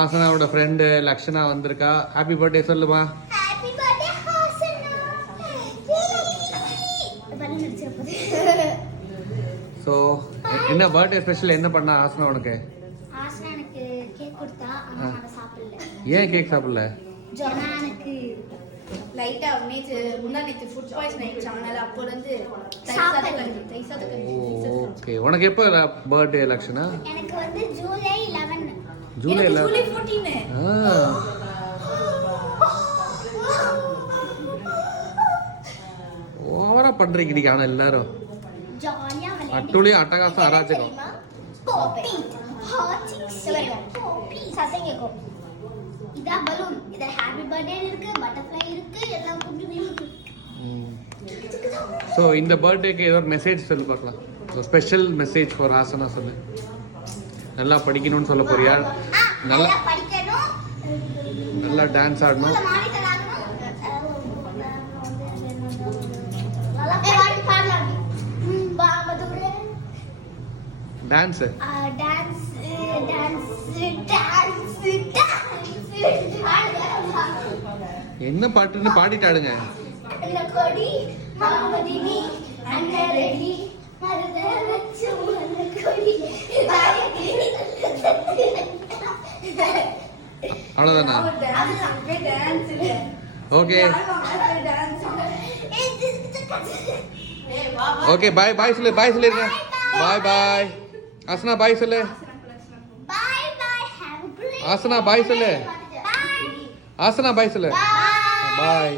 ஆசனாவோட friend Lakshana வந்திருக்கா. Happy birthday சொல்லுமா. Happy birthday Hasana. So என்ன பர்த்டே ஸ்பெஷல் என்ன பண்ணா ஆசனா உனக்கு? ஆசனா எனக்கு கேக் கொடுத்தா, ஆனா நான் சாப்பிடல. ஏன் கேக் சாப்பிடல? ஜோனா எனக்கு லைட்டா முன்னாடி ஃபுட் பாய்சன் ஆயிடுச்சு. அதனால அப்போ இருந்து ஓகே. உனக்கு எப்போ பர்த்டே லக்ஷனா? எனக்கு வந்து ஜூலை 11. ஜூலை 14. ஓவரா பண்றீங்க ஆனா எல்லாரும். ஜாலியா அட்டுலியும் அட்டகாசம் அராஜகம். பாப்பி பாப்பி சத்தம் இதா பலூன், இத ஹாப்பி பர்த்டே இருக்கு, பட்டர்ஃப்ளை இருக்கு, எல்லாம் புட்டு இருக்கு. ஸோ இந்த பர்த்டேக்கு ஏதோ ஒரு மெசேஜ் சொல்லி பார்க்கலாம். ஒரு ஸ்பெஷல் மெசேஜ் ஃபார் ஆசனா சொல்லு. நல்லா படிக்கணும்னு சொல்ல போறியா? நல்லா படிக்கணும், நல்லா டான்ஸ் ஆடணும், மானிட்டர் ஆகணும், நல்லா பாடலாம். பாமதுரே டான்ஸ் டான்ஸ் டான்ஸ் டான்ஸ் என்ன பாட்டுன்னு பாடிட்டாடுங்க. அந்த கொடி மாமதினி அண்ணரடி மருத வச்சு அந்த கொடி அவ்வளோதானா? Okay okay. பாய் பாய் சொல்லு. பாய் சொல்லிருங்க. பாய் பாய். ஆசனா பாய் சொல்லு. பாய் பாய். ஹேவ் a great ஆசனா பாய் சொல்லு. பாய். ஆசனா பாய் சொல்லு. பாய்.